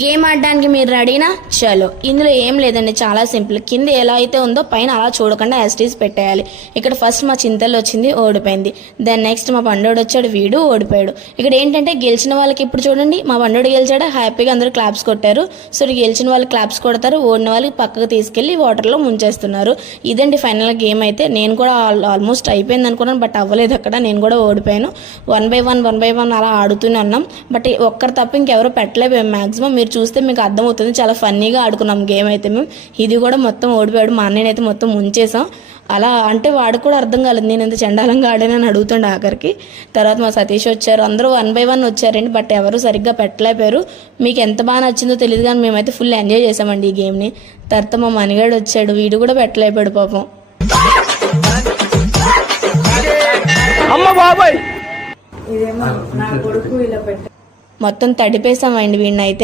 Game ఆడడానికి మీరు రెడీనా? చలో. ఇందులో ఏం లేదండి, చాలా సింపుల్. కింద ఎలా అయితే ఉందో పైన అలా చూడకుండా యాస్టీస్ పెట్టేయాలి. ఇక్కడ ఫస్ట్ మా చింతలు వచ్చింది, ఓడిపోయింది. దెన్ నెక్స్ట్ మా పండోడు వచ్చాడు, వీడు ఓడిపోయాడు. ఇక్కడ ఏంటంటే గెలిచిన వాళ్ళకి ఇప్పుడు చూడండి, మా పండోడు గెలిచాడు, హ్యాపీగా అందరూ క్లాప్స్ కొట్టారు. సో గెలిచిన వాళ్ళు క్లాప్స్ కొడతారు, ఓడిన వాళ్ళకి పక్కకు తీసుకెళ్లి వాటర్లో ముంచేస్తున్నారు. ఇదండి ఫైనల్ గేమ్ అయితే. నేను కూడా ఆల్మోస్ట్ అయిపోయింది అనుకున్నాను, బట్ అవ్వలేదు. అక్కడ నేను కూడా ఓడిపోయాను. 1 by 1 అలా ఆడుతూనే ఉన్నాం. బట్ ఒక్కరు తప్ప ఇంకెవరో పెట్టలేకపోయాం. మ్యాక్సిమం మీరు చూస్తే మీకు అర్థమవుతుంది, చాలా ఫన్నీగా ఆడుకున్నాం గేమ్ అయితే మేము. ఇది కూడా మొత్తం ఓడిపోయాడు, మా అన్నయ్యనైతే మొత్తం ముంచేసాం. అలా అంటే వాడికి కూడా అర్థం కాలేదు నేను ఎంత చండాలంగా ఆడానని అడుగుతుండే ఆఖరికి. తర్వాత మా సతీష్ వచ్చారు, అందరూ 1 by 1 వచ్చారండి. బట్ ఎవరు సరిగ్గా పెట్టలేకపోయారు. మీకు ఎంత బాగా నచ్చిందో తెలియదు కానీ మేమైతే ఫుల్ ఎంజాయ్ చేసామండి ఈ గేమ్ని. తర్వాత మా మనిగాడు వచ్చాడు, వీడు కూడా పెట్టలేకపోయాడు పాపం. మొత్తం తడిపేసామండి వీడినైతే.